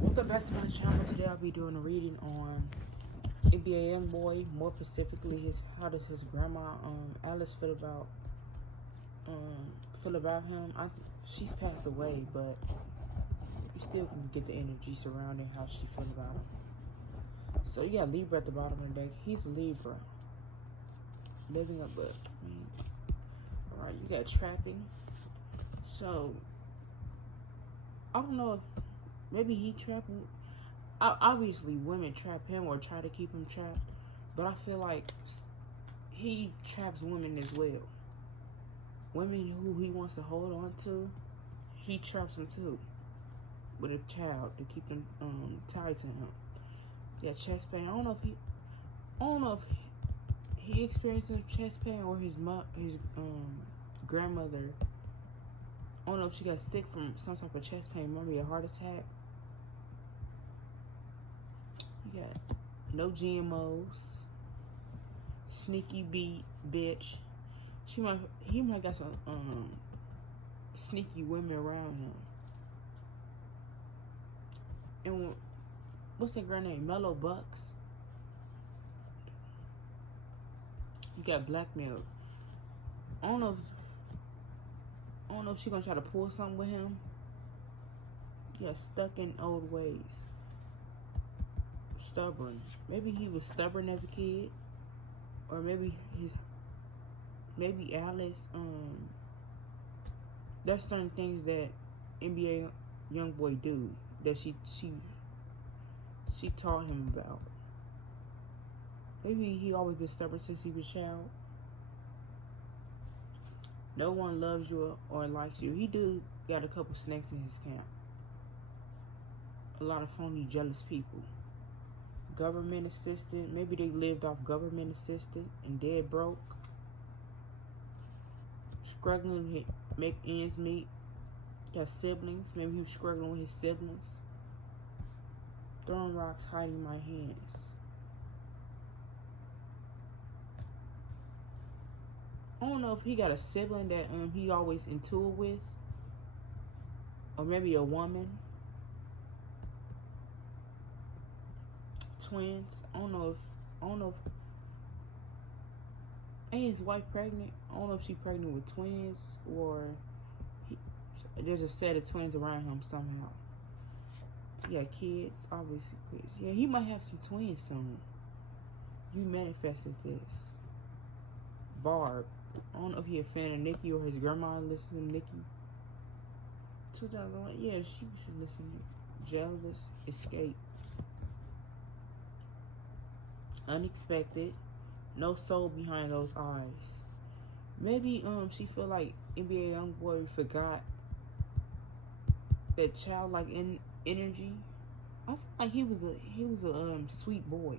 Welcome back to my channel. Today I'll be doing a reading on NBA Youngboy. More specifically, how does his grandma Alice feel about him? She's passed away, but you still can get the energy surrounding how she feel about him. So you got Libra at the bottom of the deck. He's a Libra, living up, but all right. You got trapping. So I don't know if maybe he trapped. Obviously, women trap him or try to keep him trapped, but I feel like he traps women as well. Women who he wants to hold on to, he traps them too, with a child to keep them tied to him. Yeah, chest pain. I don't know if he experienced chest pain or his grandmother. I don't know if she got sick from some type of chest pain, maybe a heart attack. You got no GMOs, sneaky bitch. He might got some sneaky women around him. And what's that girl name? Mellow Bucks. You got blackmail. I don't know if she gonna try to pull something with him. You got stuck in old ways. Stubborn. Maybe he was stubborn as a kid, or maybe Alice. There's certain things that NBA Youngboy do that she taught him about. Maybe he always been stubborn since he was a child. No one loves you or likes you. He do got a couple snakes in his camp. A lot of phony, jealous people. Government assistant. Maybe they lived off government assistant and dead broke. Struggling to make ends meet. Got siblings. Maybe he was struggling with his siblings. Throwing rocks, hiding my hands. I don't know if he got a sibling that he always in tour with, or maybe a woman. Twins. I don't know if ain't his wife pregnant. I don't know if she's pregnant with twins or there's a set of twins around him somehow. Yeah, kids, obviously kids. Yeah, he might have some twins soon. You manifested this. Barb. I don't know if he a fan of Nicki or his grandma listened to Nicki. 2001. Yeah, she should listen to Jealous. Escape. Unexpected. No soul behind those eyes. Maybe she feel like NBA Youngboy forgot that childlike energy. I feel like he was a sweet boy.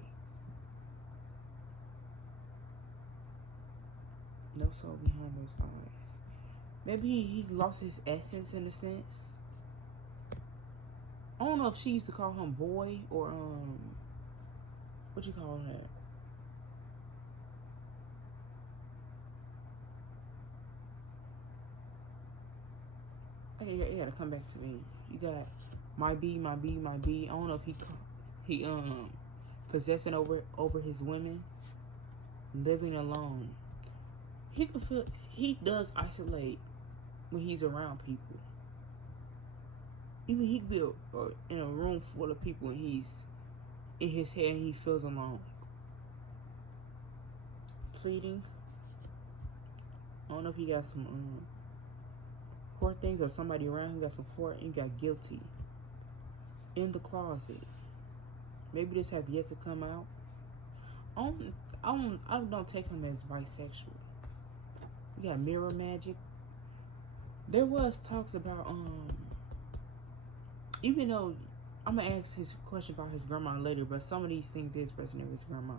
No soul behind those eyes. Maybe he lost his essence in a sense. I don't know if she used to call him boy or what you call that? Okay, you gotta come back to me. You got my B. I don't know if he possessing over his women, living alone. He does isolate when he's around people. Even he could be in a room full of people and he's in his head and he feels alone. Pleading. I don't know if he got some court things or somebody around who got support, and you got guilty. In the closet. Maybe this have yet to come out. I don't take him as bisexual. You got mirror magic. There was talks about even though I'm gonna ask his question about his grandma later, but some of these things is present with his grandma.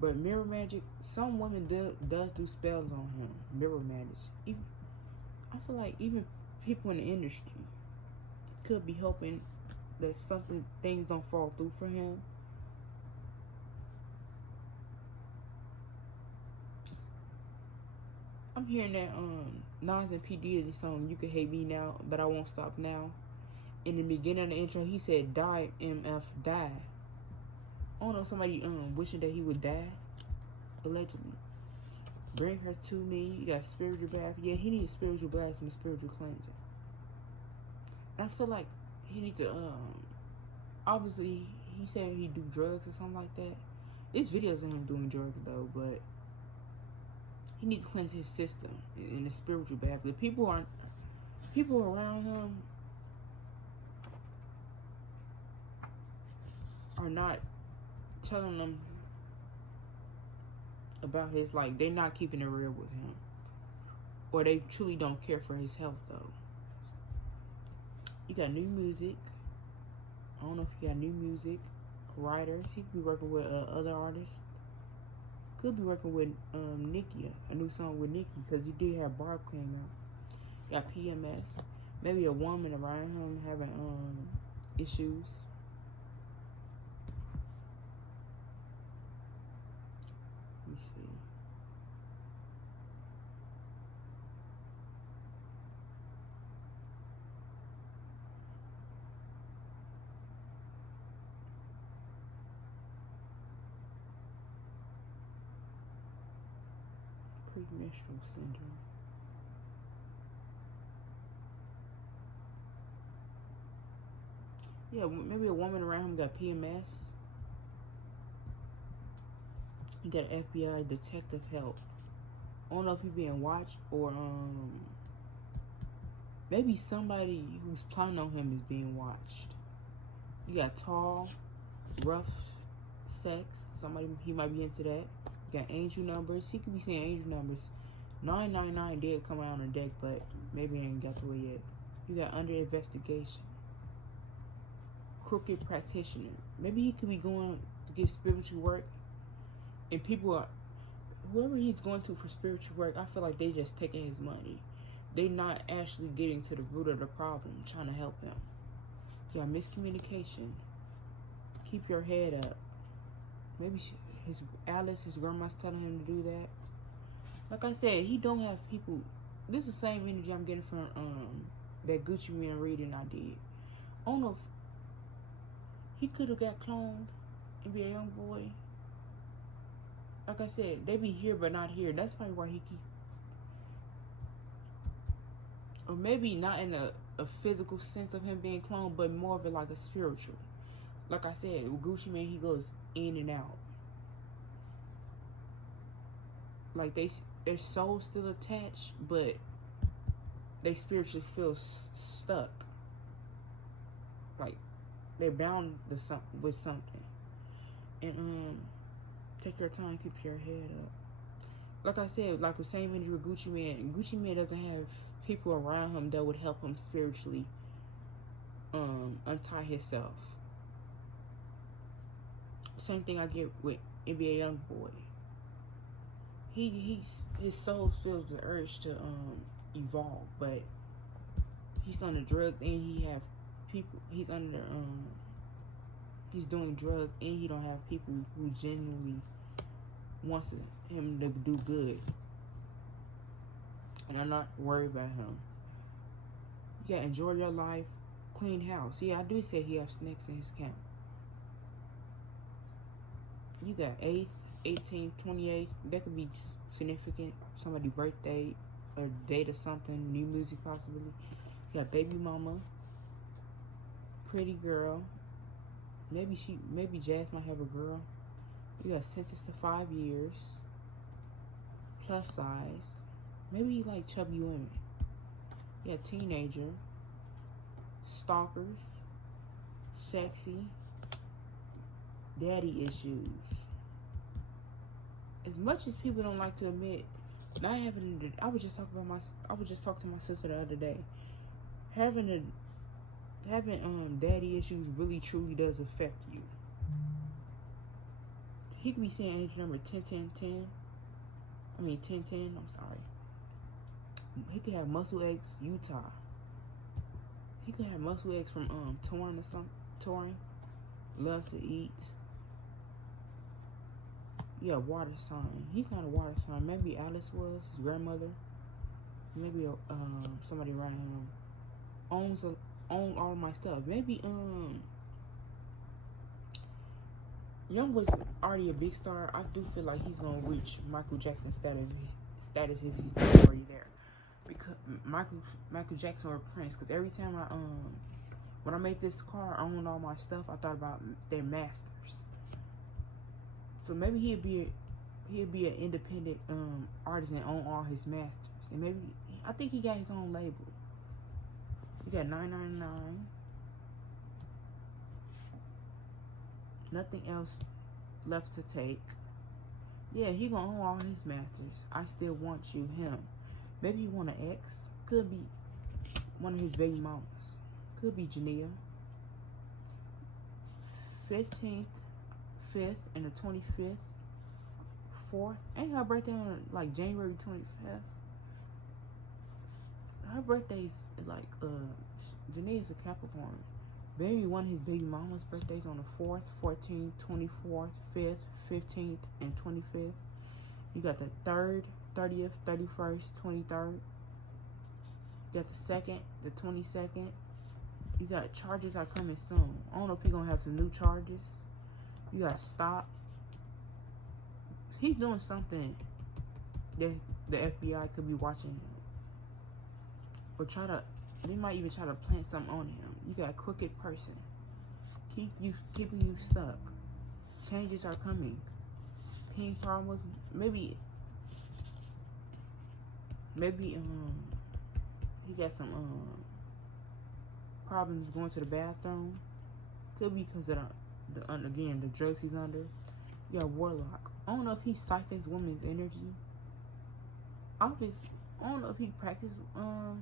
But mirror magic, some women does do spells on him. Mirror magic. I feel like even people in the industry could be hoping that things don't fall through for him. I'm hearing that Nas and P. Diddy song "You Can Hate Me Now, But I Won't Stop Now." In the beginning of the intro, he said, "Die, MF, die." I don't know, somebody wishing that he would die, allegedly. Bring her to me. You got spiritual bath. Yeah, he needs spiritual bath and a spiritual cleansing. And I feel like he needs to, obviously, he said he'd do drugs or something like that. There's videos of him doing drugs, though, but he needs to cleanse his system in the spiritual bath. The people around him are not telling them about his, like, they're not keeping it real with him, or they truly don't care for his health, though. You got new music. I don't know if you got new music, writers. He could be working with other artists. Could be working with Nicki, a new song with Nicki, because he did have Barb came out. Got PMS. Maybe a woman around him having issues. Let me see. Premenstrual syndrome. Yeah, maybe a woman around him got PMS. You got FBI detective help. I don't know if he's being watched or maybe somebody who's planning on him is being watched. You got tall, rough sex. Somebody, he might be into that. You got angel numbers. He could be seeing angel numbers. 999 did come out on the deck, but maybe I ain't got to it yet. You got under investigation. Crooked practitioner. Maybe he could be going to get spiritual work, and people are, whoever he's going to for spiritual work, I feel like they just taking his money. They're not actually getting to the root of the problem, trying to help him. You got miscommunication. Keep your head up. Maybe his grandma's telling him to do that. Like I said, he don't have people. This is the same energy I'm getting from that Gucci Mane reading I did. I don't know if he could have got cloned and be a young boy. Like I said, they be here but not here. That's probably why he keep, or maybe not in a physical sense of him being cloned, but more of it like a spiritual. Like I said, with Gucci Mane, he goes in and out. Like their souls still attached, but they spiritually feel stuck. Like they're bound to with something. And take your time, keep your head up. Like I said, like the same energy with Gucci Mane. Gucci Mane doesn't have people around him that would help him spiritually untie himself. Same thing I get with NBA Youngboy. His soul feels the urge to evolve, but he's on the drug and he have people. He's under he's doing drugs and he don't have people who genuinely wants him to do good. And I'm not worried about him. You gotta enjoy your life, clean house. Yeah, I do say he has snakes in his camp. You got 8th, 18th, 28th. That could be significant. Somebody's birthday or date or something. New music possibly. You got baby mama. Pretty girl. Maybe Jazz might have a girl. You got sentenced to 5 years. Plus size. Maybe you like chubby women. You got teenager. Stalkers. Sexy. Daddy issues. As much as people don't like to admit, I was just talking to my sister the other day. Having daddy issues really truly does affect you. He could be saying age number 1010. I mean 1010. I'm sorry. He could have muscle aches, Utah. He could have muscle aches from touring or something. Touring. Love to eat. Yeah, water sign. He's not a water sign. Maybe Alice was his grandmother. Maybe somebody around him owns own all my stuff. Maybe Youngboy's already a big star. I do feel like he's gonna reach Michael Jackson status if he's not already there. Because Michael Jackson or Prince. Because every time when I made this car, I owned all my stuff. I thought about their masters. So maybe he'd be an independent artist and own all his masters. And maybe I think he got his own label. He got 999. Nothing else left to take. Yeah, he gonna own all his masters. I Still Want You, him. Maybe he want an ex. Could be one of his baby mamas. Could be Jania. 15th, 5th, and the 25th, 4th. Ain't her birthday on like January 25th? Her birthday's like Jania's a Capricorn. Maybe one of his baby mama's birthdays on the 4th, 14th, 24th, 5th, 15th, and 25th. You got the 3rd, 30th, 31st, 23rd. You got the 2nd, the 22nd. You got charges are coming soon. I don't know if he's gonna have some new charges. You got Stop. He's doing something that the FBI could be watching him. Or they might even try to plant something on him. You got Crooked Person. Keeping you stuck. Changes are coming. Pain problems. Maybe he got some problems going to the bathroom. Could be because of the drugs he's under. You got Warlock. I don't know if he siphons women's energy. Obviously, I don't know if he practices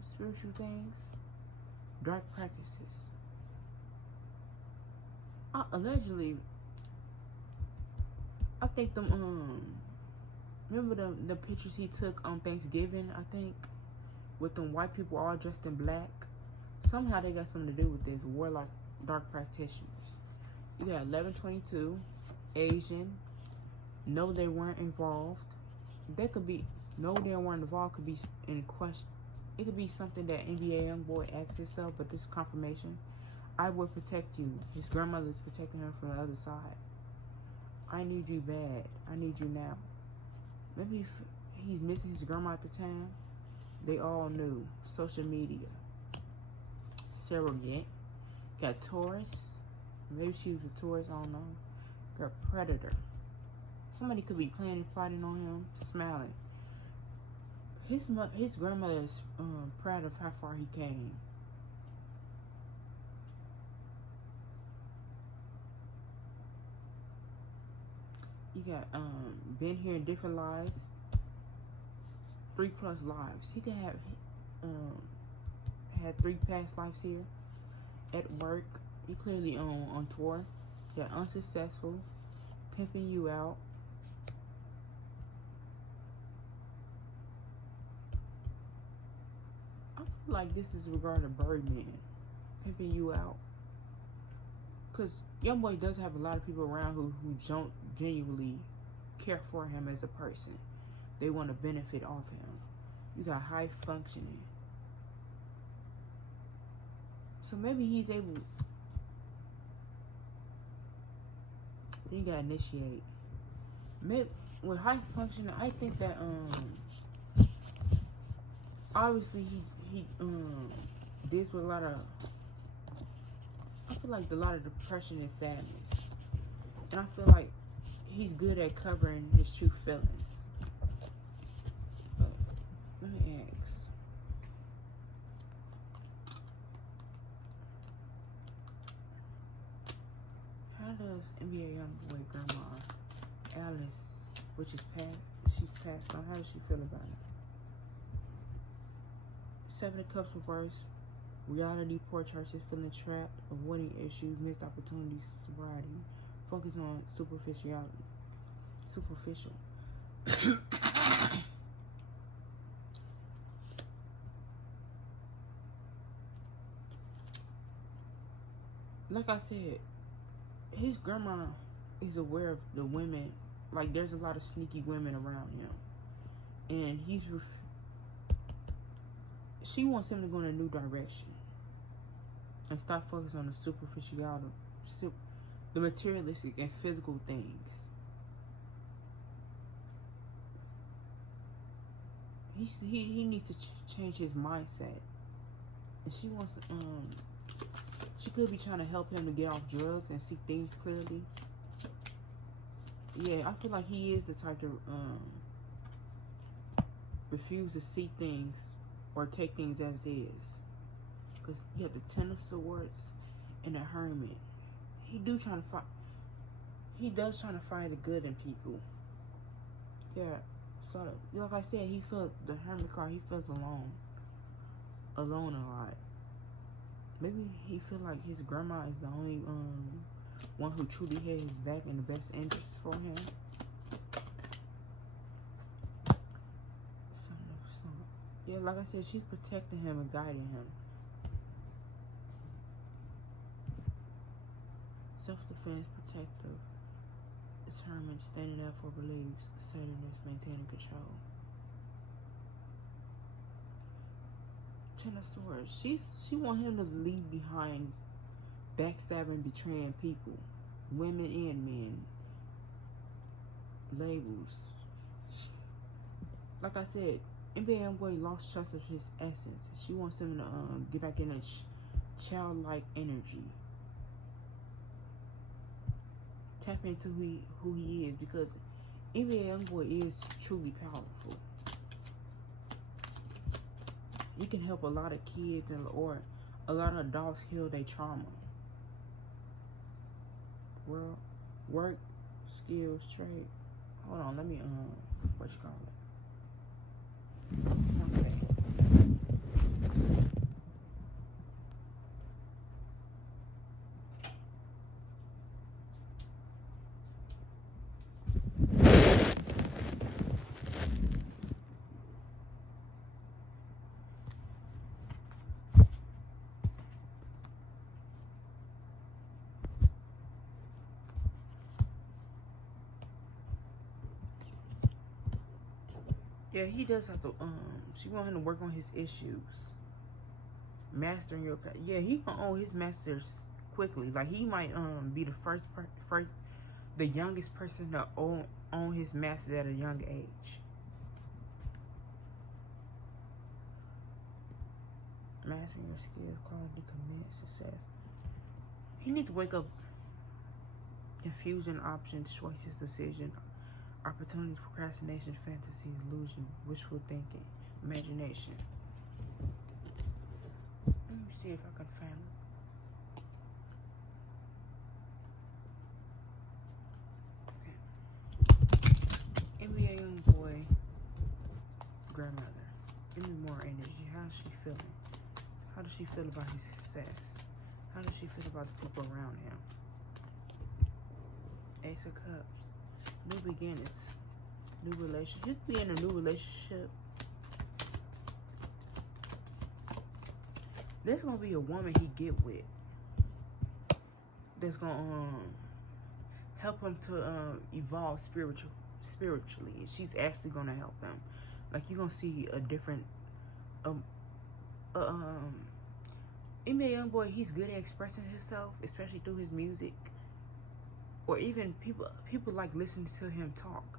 spiritual things. Dark practices. Allegedly, I think remember the pictures he took on Thanksgiving, I think, with them white people all dressed in black? Somehow they got something to do with this. Warlock, dark practitioners. You got 1122, Asian. No, they weren't involved. They could be, no, they weren't involved could be in question. It could be something that NBA Youngboy asks himself, but this confirmation. I will protect you. His grandmother's protecting him from the other side. I need you bad. I need you now. Maybe if he's missing his grandma at the time. They all knew. Social media. Surrogate. Got Taurus. Maybe she was a Taurus, I don't know. Got Predator. Somebody could be planning, plotting on him, smiling. His grandmother is proud of how far he came. You got been here in different lives. 3+ lives. He could have had 3 past lives here. At work, he clearly on tour. Got unsuccessful, pimping you out. I feel like this is regarding Birdman, pimping you out. Cause Youngboy does have a lot of people around who don't genuinely care for him as a person. They want to benefit off him. You got high functioning. So maybe he's able. You got initiate. Maybe with high functioning, I think that obviously he deals with a lot of. I feel like a lot of depression and sadness, and I feel like he's good at covering his true feelings. But let me ask. How does NBA Youngboy grandma Alice, which is she's passed on, how does she feel about it? 7 of Cups reverse. Reality, poor choices, feeling trapped, avoiding issues, missed opportunities, sobriety, focus on superficiality. Superficial. Like I said, his grandma is aware of the women. Like, there's a lot of sneaky women around him, and she wants him to go in a new direction. and stop focusing on the superficiality, the materialistic and physical things. He needs to change his mindset. And she wants to, she could be trying to help him to get off drugs and see things clearly. Yeah, I feel like he is the type to refuse to see things or take things as is. Because you have the Ten of Swords and the Hermit. He does trying to find the good in people. Yeah, so like I said, he feels the Hermit card. He feels alone a lot. Maybe he feel like his grandma is the only one who truly had his back and the best interest for him. Yeah, like I said, she's protecting him and guiding him. Self-defense, protective. It's Hermit, standing up for beliefs. Assertiveness, maintaining control. Ten of Swords. She want him to leave behind backstabbing, betraying people, women and men. Labels. Like I said, NBA Youngboy lost trust of his essence. She wants him to get back in a childlike energy. Tap into who he is, because NBA Youngboy is truly powerful. He can help a lot of kids or a lot of adults heal their trauma. Well, work, skills, trade. Hold on, let me what you call it? Okay. Yeah, he does have to, she want him to work on his issues. Mastering your, yeah, he gonna own his masters quickly. Like, he might, be the the youngest person to own his masters at a young age. Mastering your skills, quality, commit, success. He needs to wake up. Confusion, options, choices, decision, opportunities, procrastination, fantasy, illusion, wishful thinking, imagination. Let me see if I can find it. NBA Youngboy grandmother. Give me more energy. How's she feeling? How does she feel about his success? How does she feel about the people around him? Ace of Cups. New beginnings. New relationship. He could be in a new relationship. There's gonna be a woman he get with that's gonna help him to evolve spiritually. She's actually gonna help him. Like, you're gonna see a different NBA Youngboy, he's good at expressing himself, especially through his music. Or even people like listening to him talk.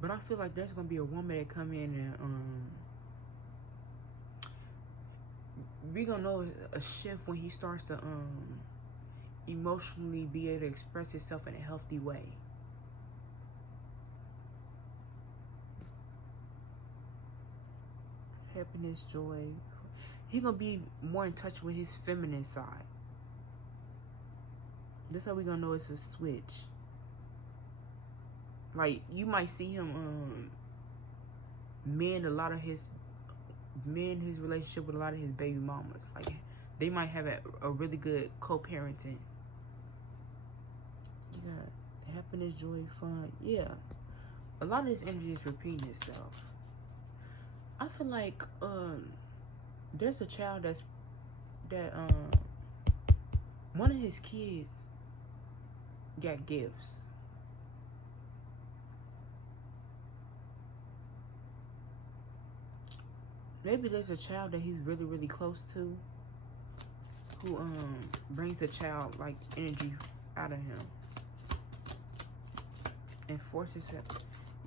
But I feel like there's gonna be a woman that come in and we gonna know a shift when he starts to emotionally be able to express himself in a healthy way. Happiness, joy. He gonna be more in touch with his feminine side. This how we gonna know it's a switch. Like, you might see him mend a lot of his relationship with a lot of his baby mamas. Like, they might have a really good co-parenting. You got happiness, joy, fun. Yeah, a lot of this energy is repeating itself. I feel like there's a child that one of his kids got gifts. Maybe there's a child that he's really, really close to who brings the child like energy out of him and forces him.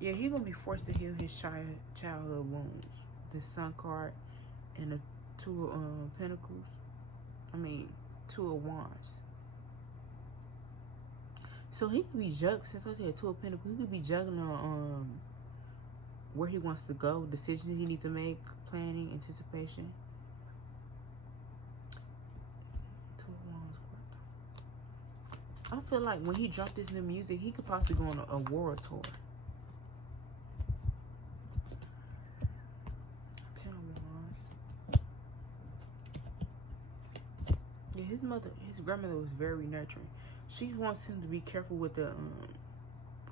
Yeah, he gonna be forced to heal his childhood wounds. The Sun card and the Two of Pentacles. I mean, Two of Wands. So he could be juggling. Since I said Two of Pentacles, he could be juggling on where he wants to go, decisions he needs to make, planning, anticipation. Two of Wands. I feel like when he dropped this new music, he could possibly go on a world tour. Ten of Wands. Yeah, his grandmother was very nurturing. She wants him to be careful with the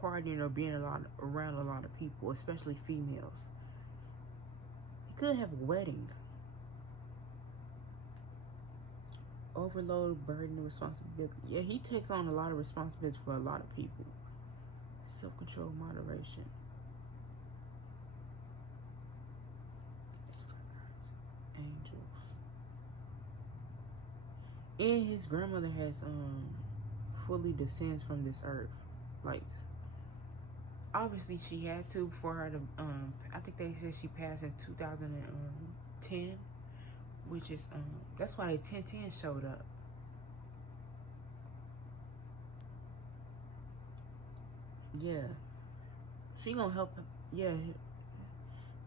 partying or being around a lot of people, especially females. He could have a wedding. Overload, burden, and responsibility. Yeah, he takes on a lot of responsibilities for a lot of people. Self-control, moderation. Angels. And his grandmother has fully descends from this earth. Like, obviously she had to for her to I think they said she passed in 2010, which is that's why the 1010 showed up. Yeah, she gonna help him. Yeah,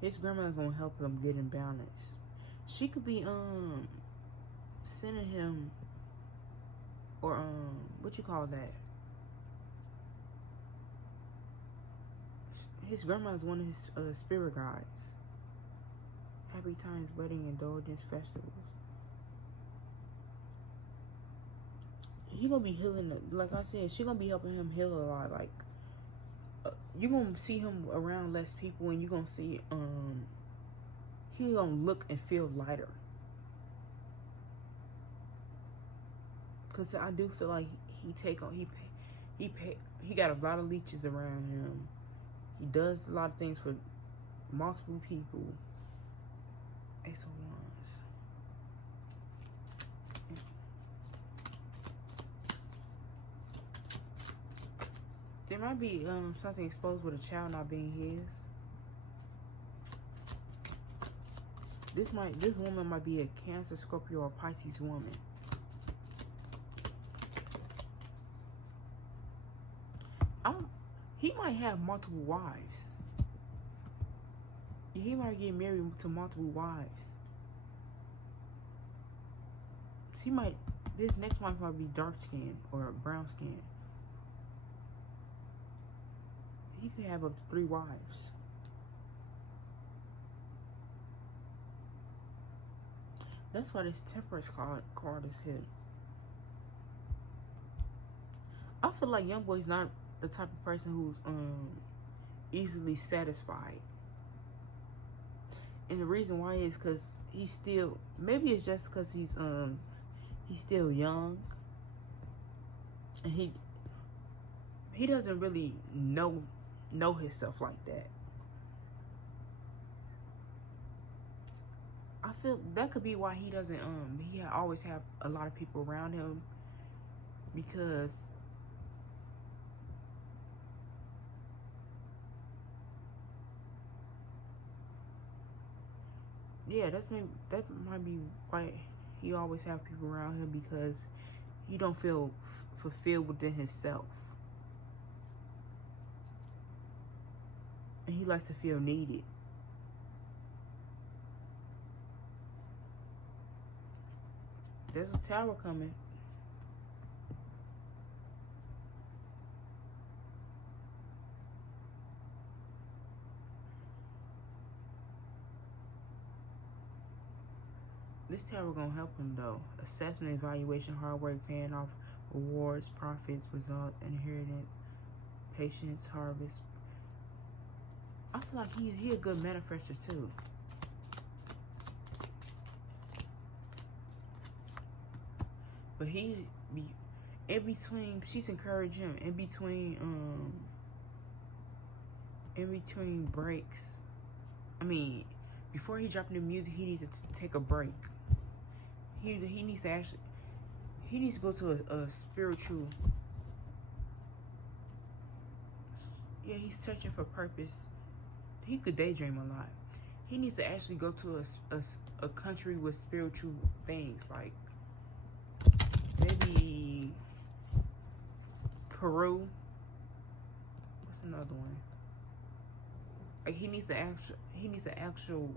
his grandma's gonna help him get in balance. She could be sending him, or what you call that? His grandma is one of his spirit guides. Happy times, wedding, indulgence, festivals. He gonna be healing. Like I said, she gonna be helping him heal a lot. Like you gonna see him around less people, and you gonna see he gonna look and feel lighter. Cause I do feel like he got a lot of leeches around him. He does a lot of things for multiple people. Ace of Wands. There might be something exposed with a child not being his. This woman might be a Cancer, Scorpio, or Pisces woman. He might have multiple wives. He might get married to multiple wives. This next wife might be dark skin or brown skin. He could have up to 3 wives. That's why this Temperance card is hit. I feel like Youngboy's not the type of person who's easily satisfied. And the reason why is because he's still, maybe it's just because he's still young, and he doesn't really know himself like that. I feel that could be why he doesn't he always have a lot of people around him, because yeah, that might be why he always have people around him, because he don't feel fulfilled within himself, and he likes to feel needed. There's a tower coming. This tower gonna help him though. Assessment, evaluation, hard work, paying off, rewards, profits, results, inheritance, patience, harvest. I feel like he a good manifester too. But he be in between. She's encouraging him in between breaks. I mean, before he dropped new music, he needs to take a break. He needs to actually. He needs to go to a spiritual. Yeah, he's searching for purpose. He could daydream a lot. He needs to actually go to a country with spiritual things, like maybe Peru. What's another one? Like he needs an actual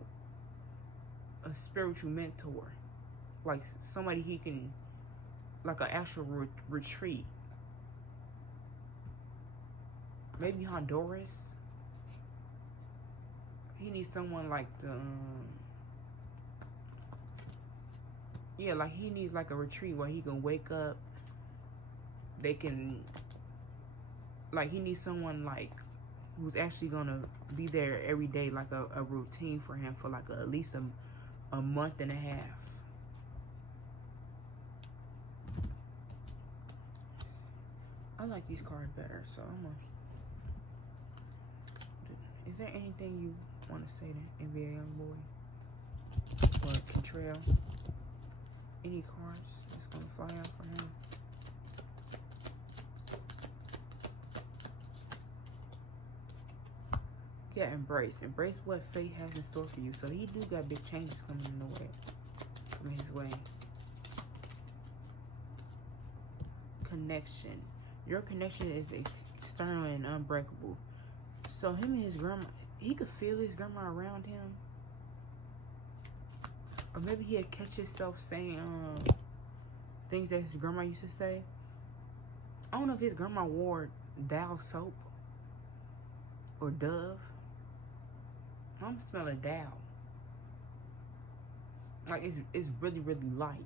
a spiritual mentor, like somebody he can, like an actual retreat. Maybe Honduras. He needs someone like the yeah, like he needs like a retreat where he can wake up. They can, like, he needs someone like who's actually gonna be there every day, like a routine for him for like at least a month and a half. I like these cards better, so I'm gonna. Is there anything you want to say to NBA Youngboy or Contrail? Any cards that's gonna fly out for him? Yeah, embrace what fate has in store for you. So he do got big changes coming his way. Connection. Your connection is external and unbreakable. So him and his grandma, he could feel his grandma around him. Or maybe he'll catch himself saying things that his grandma used to say. I don't know if his grandma wore Dow soap or Dove. I'm smelling Dow. Like it's really, really light.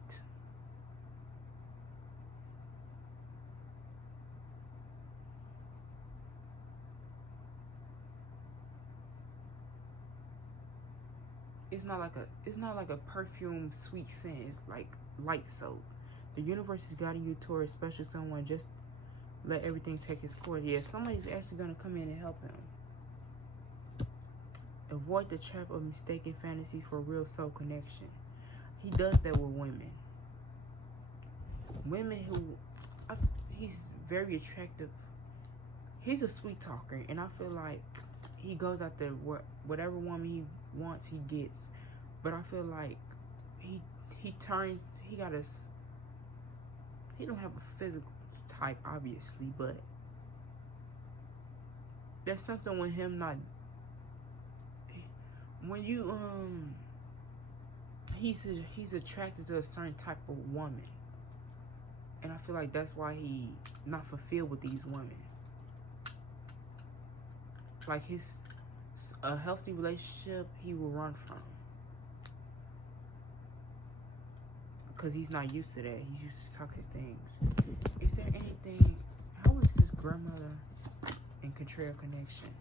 It's not like a perfume sweet scent. It's like light soap. The universe is guiding you toward a special someone. Just let everything take its course. Yeah, somebody's actually gonna come in and help him. Avoid the trap of mistaken fantasy for real soul connection. He does that with women. Women who, he's very attractive. He's a sweet talker, and I feel like he goes out there, whatever woman he wants, he gets. But I feel like he don't have a physical type, obviously, but there's something with him not, when you, he's attracted to a certain type of woman. And I feel like that's why he not fulfilled with these women. Like a healthy relationship, he will run from. Because he's not used to that. He's used to toxic things. Is there anything, how is his grandmother and Contrail connection?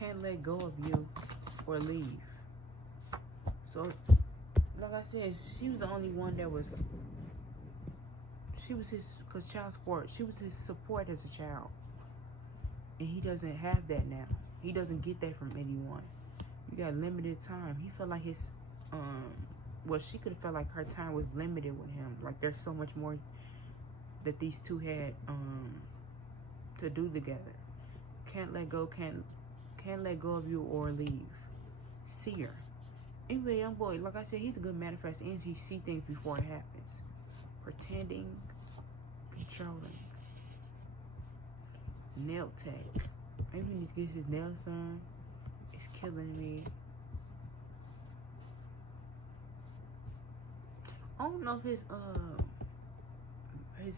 Can't let go of you or leave. So, like I said, she was the only one that was, she was his, because child support, she was his support as a child. And he doesn't have that now. He doesn't get that from anyone. You got limited time. He felt like his, well, she could have felt like her time was limited with him. Like there's so much more that these two had to do together. Can't let go, can't let go of you or leave. Seer. Anyway, Youngboy, like I said, he's a good manifest and he see things before it happens. Pretending, controlling. Nail tech. Maybe he needs to get his nails done. It's killing me. I don't know if his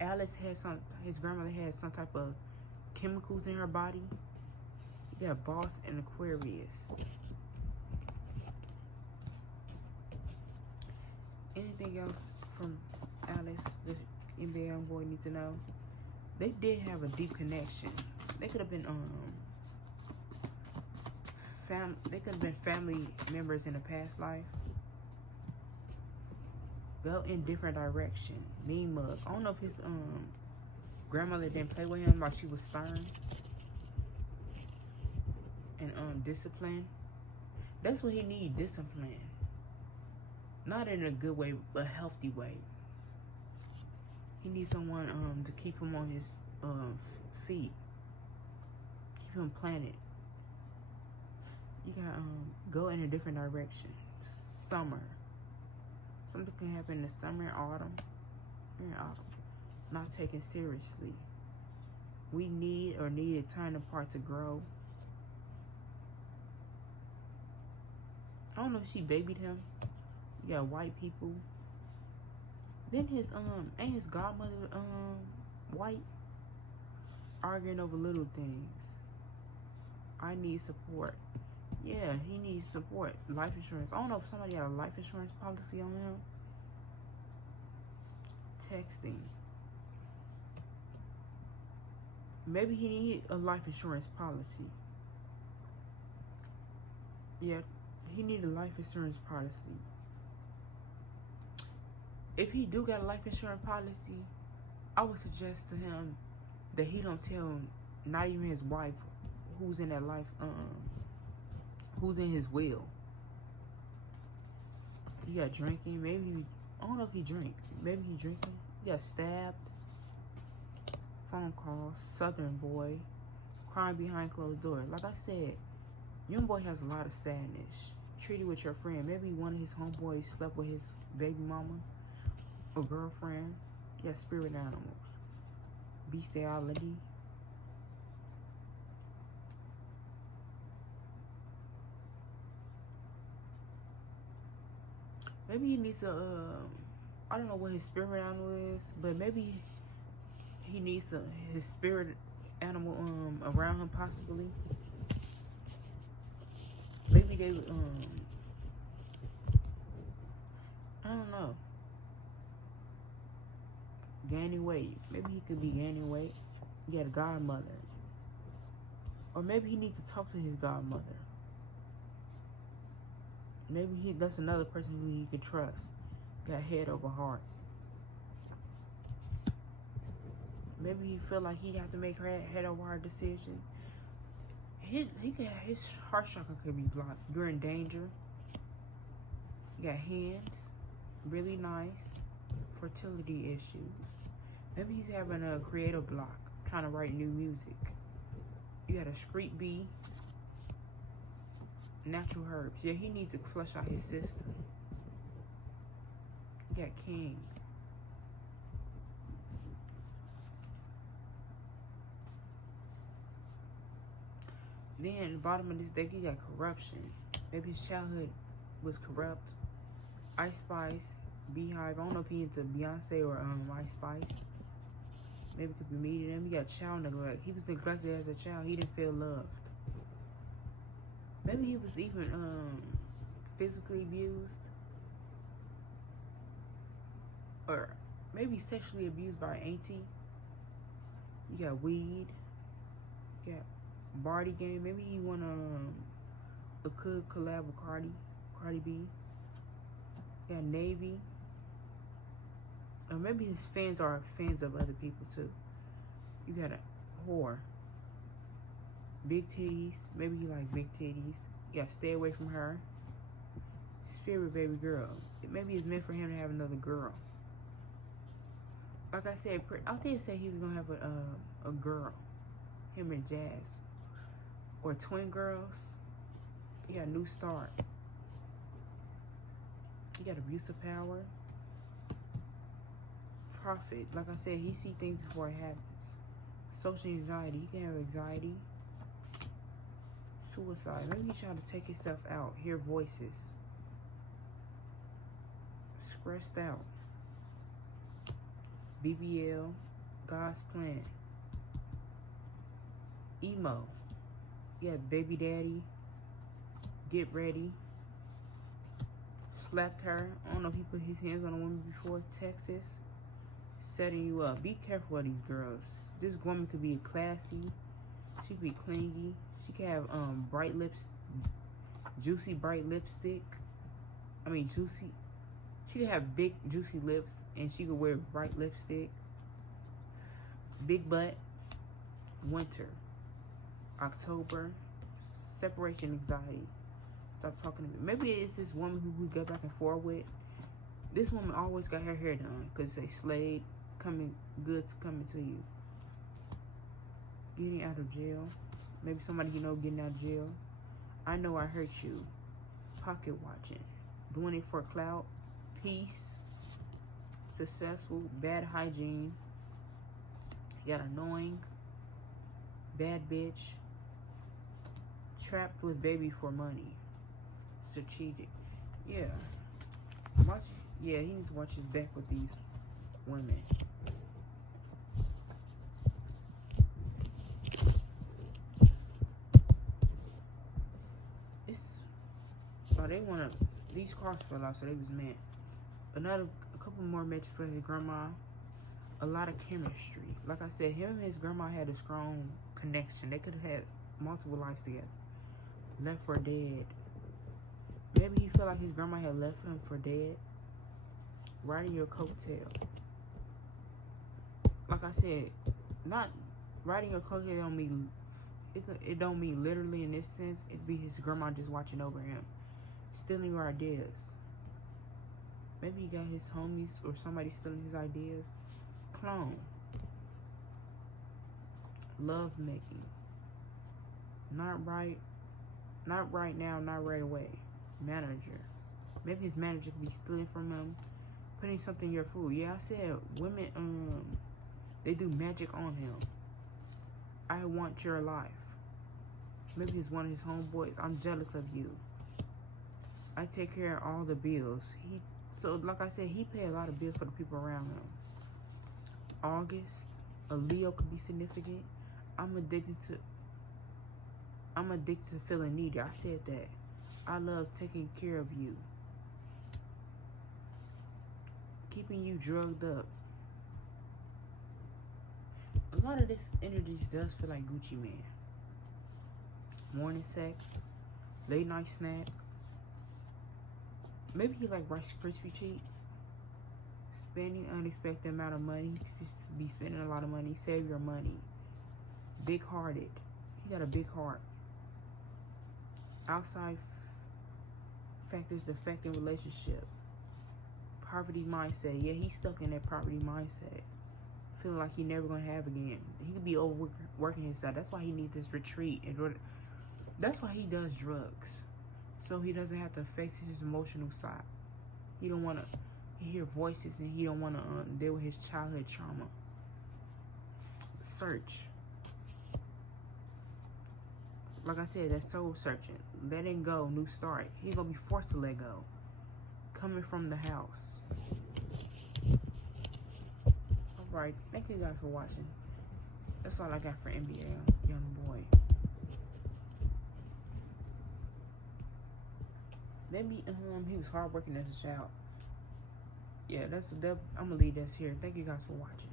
Alice had his grandmother had some type of chemicals in her body. You got Boss and Aquarius. Anything else from Alice that NBA Youngboy needs to know? They did have a deep connection. They could have been they could have been family members in a past life. Go in different direction. Mean mug. I don't know if his grandmother didn't play with him, like she was stern and discipline. That's what he need, discipline. Not in a good way, but a healthy way. He needs someone to keep him on his feet, keep him planted. You gotta go in a different direction. Summer. Something can happen in the summer, autumn. In autumn. Not taken seriously. We need a time apart to grow. I don't know if she babied him. You got white people. Then ain't his godmother white? Arguing over little things. I need support. Yeah, he needs support. Life insurance. I don't know if somebody had a life insurance policy on him. Texting. Maybe he need a life insurance policy. Yeah, he need a life insurance policy. If he do got a life insurance policy, I would suggest to him that he don't tell not even his wife who's in that life, who's in his will. He got drinking. Maybe I don't know if he drink. Maybe he drinking. He got stabbed. Phone calls. Southern boy. Crying behind closed doors. Like I said, Youngboy has a lot of sadness. Treated with your friend. Maybe one of his homeboys slept with his baby mama or girlfriend. Yeah, spirit animals. Bestiality. Maybe he needs a, I don't know what his spirit animal is, but maybe he needs his spirit animal around him possibly. Maybe they I don't know. Gaining weight. Maybe he could be gaining weight. He had a godmother. Or maybe he needs to talk to his godmother. Maybe that's another person who he could trust. Got head over heart. Maybe he feel like he have to make her head over heart decision. His heart chakra could be blocked. You're in danger. You got hands. Really nice. Fertility issues. Maybe he's having a creative block. Trying to write new music. You got a street bee. Natural herbs. Yeah, he needs to flush out his system. You got king. Then, bottom of this deck, you got corruption. Maybe his childhood was corrupt. Ice Spice, Beehive. I don't know if he into Beyonce or Ice Spice. Maybe could be meeting him. You got child neglect. He was neglected as a child. He didn't feel loved. Maybe he was even physically abused. Or maybe sexually abused by an auntie. You got weed. You got Barty game. Maybe he want a good collab with Cardi B. You got Navy. Or maybe his fans are fans of other people too. You got a whore. Big titties. Maybe he like big titties. You gotta stay away from her. Spirit baby girl. Maybe it's meant for him to have another girl. Like I said, I think it said he was gonna have a girl. Him and Jazz. Or twin girls. You got a new start. You got abuse of power. Prophet. Like I said, he see things before it happens. Social anxiety. He can have anxiety. Suicide. Maybe he's trying to take himself out. Hear voices. Stressed out. BBL. God's plan. Emo. Yeah, baby daddy. Get ready. Slapped her. I don't know if he put his hands on a woman before. Texas. Setting you up. Be careful of these girls. This woman could be classy. She could be clingy. She could have bright lips, juicy bright lipstick. I mean juicy. She could have big juicy lips and she could wear bright lipstick. Big butt. Winter. October. Separation anxiety. Stop talking to me. Maybe it's this woman who we go back and forth with. This woman always got her hair done because they slave goods coming to you. Getting out of jail. Maybe somebody you know getting out of jail. I know I hurt you. Pocket watching. Doing it for clout. Peace. Successful. Bad hygiene. You got annoying. Bad bitch. Trapped with baby for money. Strategic. Yeah. Watch. Yeah, he needs to watch his back with these women. They wanna. These cars fell out, so they was mad. A couple more matches for his grandma. A lot of chemistry. Like I said, him and his grandma had a strong connection. They could have had multiple lives together. Left for dead. Maybe he felt like his grandma had left him for dead. Riding your coattail. Like I said, not riding your coattail don't mean it don't mean literally in this sense. It'd be his grandma just watching over him. Stealing your ideas. Maybe he got his homies or somebody stealing his ideas. Clone. Love making. Not right now, not right away. Manager. Maybe his manager could be stealing from him, putting something in your food. Yeah, I said women they do magic on him. I want your life. Maybe it's one of his homeboys. I'm jealous of you. I take care of all the bills. So like I said, he paid a lot of bills for the people around him. August, a Leo could be significant. I'm addicted to feeling needy. I said that. I love taking care of you. Keeping you drugged up. A lot of this energy does feel like Gucci Man. Morning sex, late night snack. Maybe he like Rice Krispie treats. Spending unexpected amount of money. Be spending a lot of money. Save your money. Big hearted. He got a big heart. Outside factors affecting relationship. Poverty mindset. Yeah, he's stuck in that poverty mindset. Feeling like he never gonna have again. He could be overworking himself. That's why he needs this retreat. That's why he does drugs. So he doesn't have to face his emotional side. He don't want to hear voices and he don't want to deal with his childhood trauma. Search. Like I said, that's soul searching. Letting go, new start. He's going to be forced to let go. Coming from the house. Alright, thank you guys for watching. That's all I got for NBA Youngboy. Maybe he was hardworking as a child. Yeah, I'm gonna leave this here. Thank you guys for watching.